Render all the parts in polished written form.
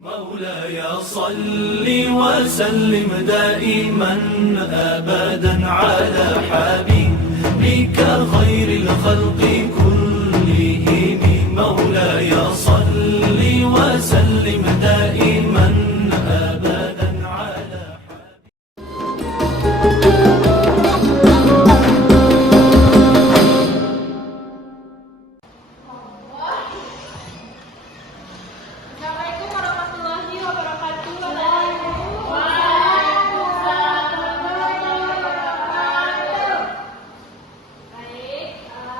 مولاي صل وسلم دائما أبدا على حبيبك خير الخلق كلهم. مولاي صل وسلم دائما أبدا على Assalamualaikum warahmatullahi wabarakatuh. Baik, apa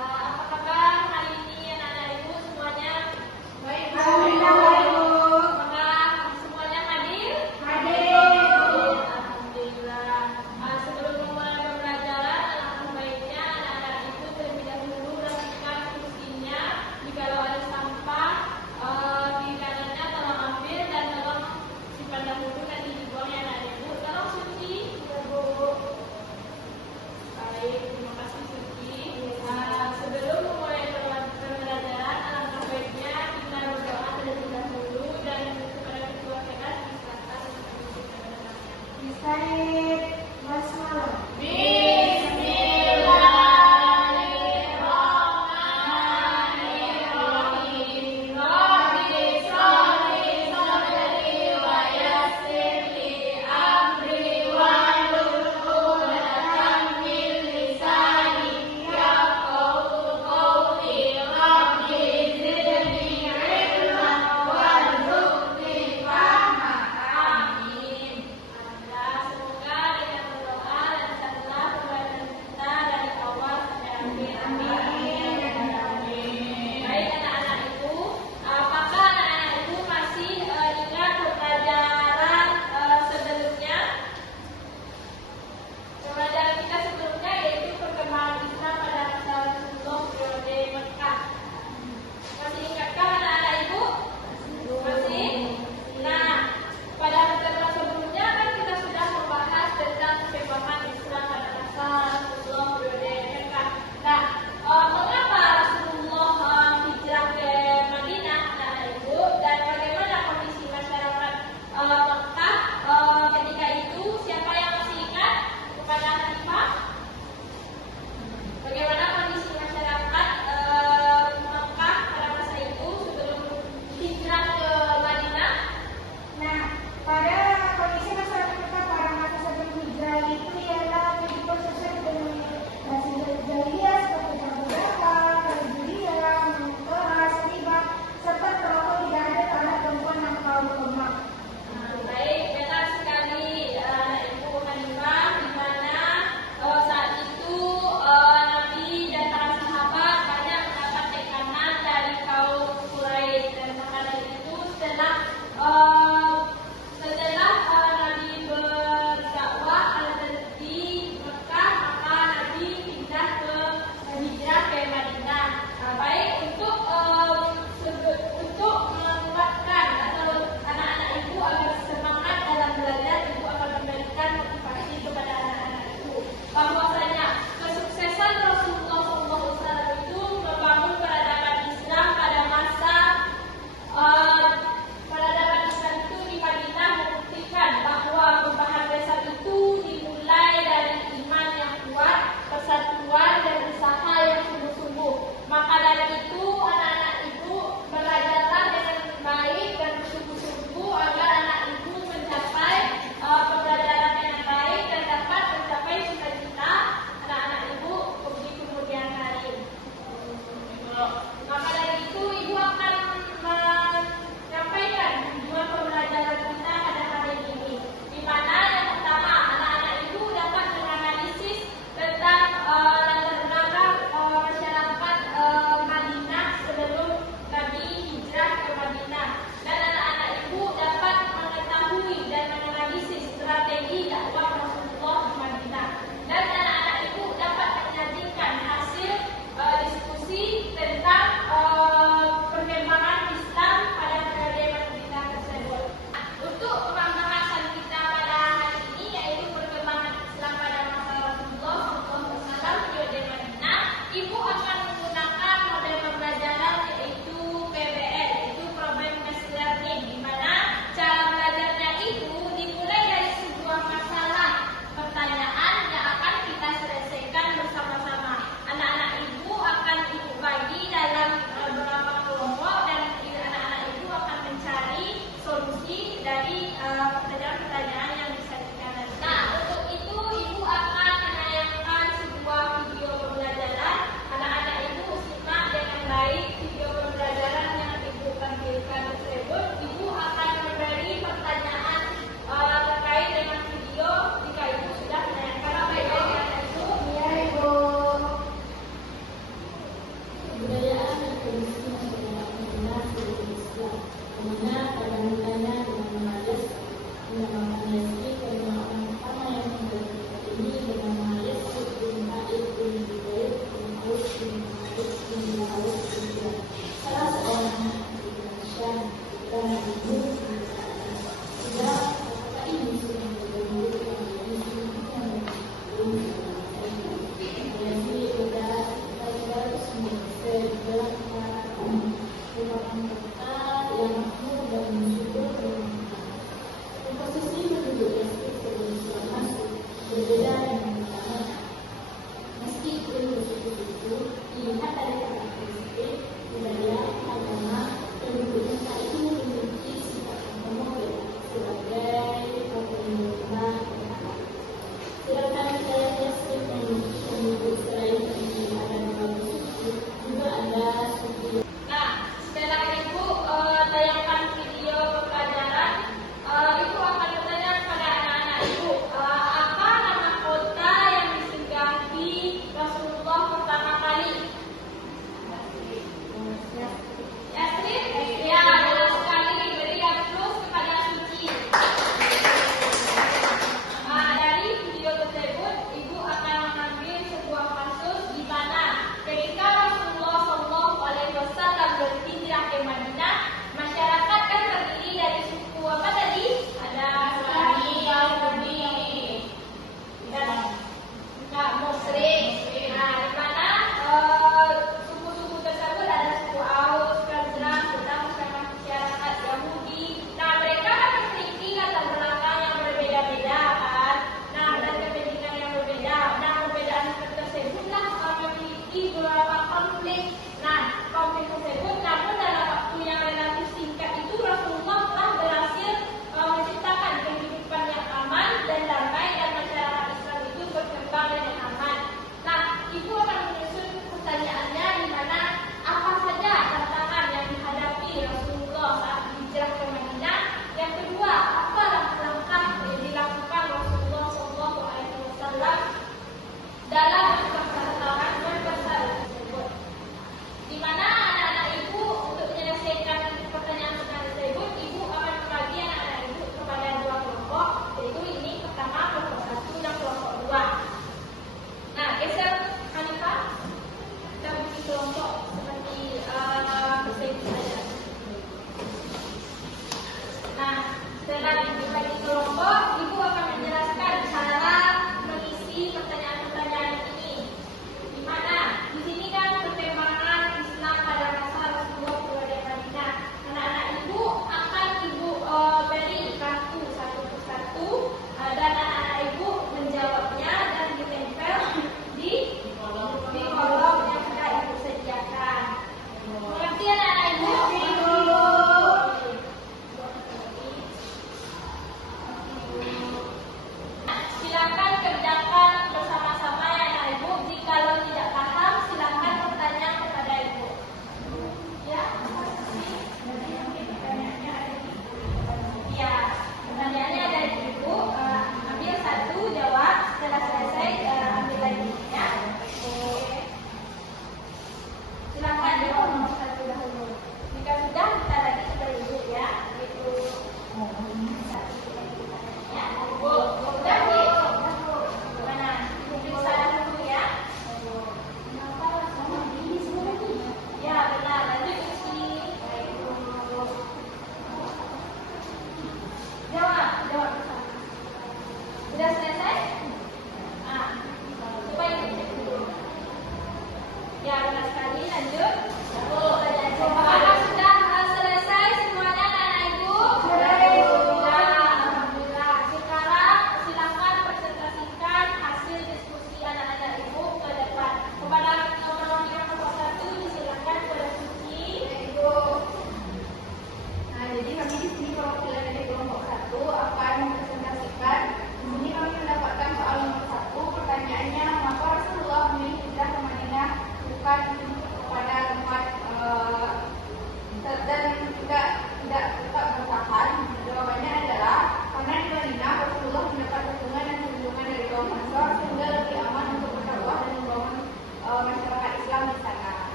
kabar hari ini anak-anak ibu semuanya? Baik, Bu. mencari solusi dari pertanyaan-pertanyaan yang disajikan tadi. Nah, untuk itu Ibu akan menayangkan sebuah video pembelajaran. Anak-anak Ibu simak dengan baik video pembelajaran yang Ibu tampilkan tersebut. Ibu akan memberi pertanyaan terkait dengan video jika Ibu sudah menayangkan. Baik-baik anak Ibu. Ya, Ibu. Kebudayaan dan tradisi masyarakat Madinah sebagai Islam, di mana pada mulanya dengan Mengades menamakan rezeki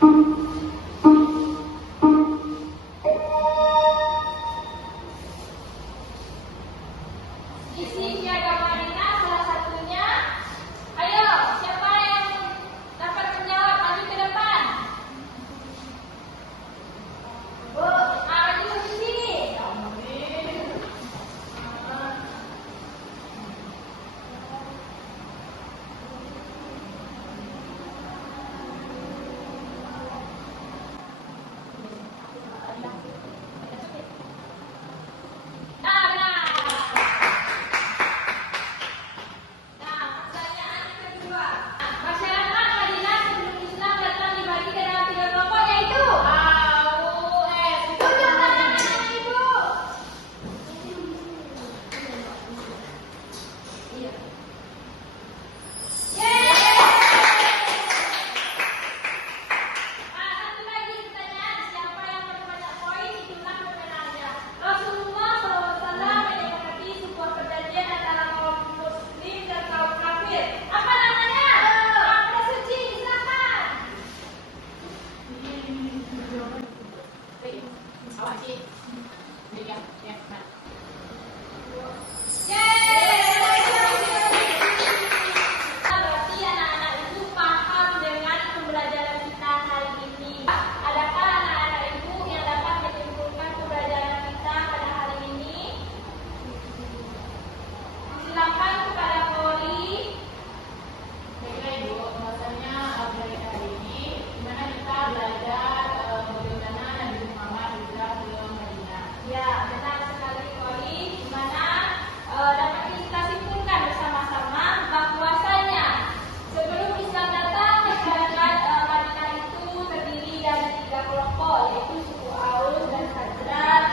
Di sini ada Marina salah satunya. Ayo, siapa yang dapat menjawab? Maju ke depan. Bu, maju ke sini. Berarti anak-anak itu paham dengan pembelajaran kita hari ini. Adakah anak-anak ibu yang dapat menyimpulkan pembelajaran kita pada hari ini? Silakan kepada Poli. Baiklah Ibu, bahwasanya dari hari ini dimana kita belajar bagaimana Nabi Muhammad hijrah ke Madinah. Ya, benar sekali Poli. Di mana dapat kita simpulkan bersama-sama bahwasanya sebelum Islam datang, masyarakat Madinah itu terdiri dari 3 kelompok, yaitu suku Aus dan Khazraj,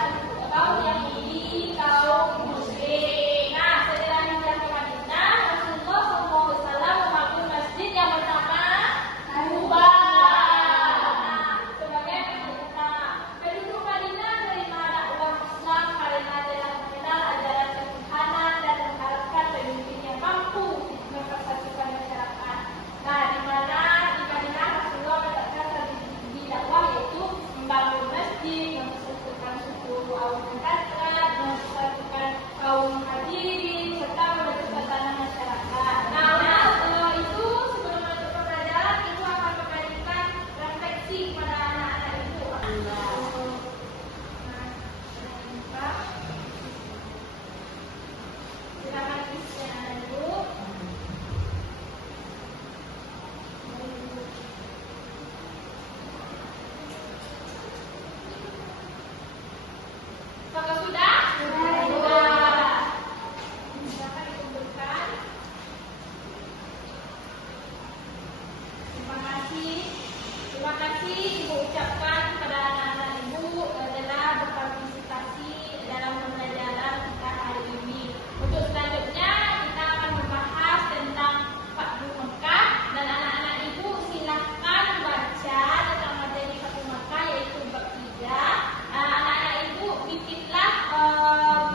kaum Yahudi, kaum Musyrik. Nah, setelah hijrah ke Madinah, Rasulullah SAW membangun masjid yang bernama Kubah. Nah, sebagai masjid pertama. Penduduk Madinah menerima dakwah Islam karena telah mengenal ajaran ketuhanan dan mengharapkan pemimpin yang mampu mempersatukan masyarakat. Nah, di mana di Madinah Rasulullah meletakkan di dakwah yaitu membangun masjid, mempersatukan suku Aus dan Khazraj, mempersatukan kaum hadirin serta mempersatukan masyarakat. Nah, itu sebelum masuk ke pelajaran itu akan memberikan refleksi kepada anak-anak itu. Silakan Christian anak ibu. Apakah sudah? Sudah. Silakan dikumpulkan. Terima kasih. Terima kasih Ibu ucapkan kepada anak-anak Ibu adalah berpartisipasi dalam pembelajaran kita hari ini. Untuk selanjutnya kita akan membahas tentang Fathu Mekah dan anak-anak Ibu silahkan baca tentang materi Fathu Mekah yaitu bab 3. Anak-anak Ibu bikinlah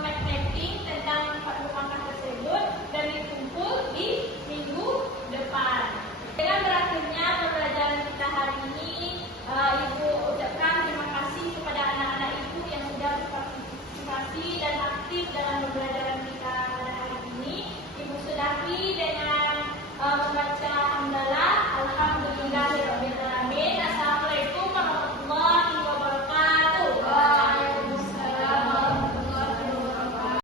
mapping tentang Fathu Mekah tersebut dan dikumpul di minggu depan. Dengan berakhirnya pembelajaran kita hari ini, Ibu ucapkan terima kasih kepada anak-anak Ibu yang sudah berpartisipasi dan aktif dalam pembelajaran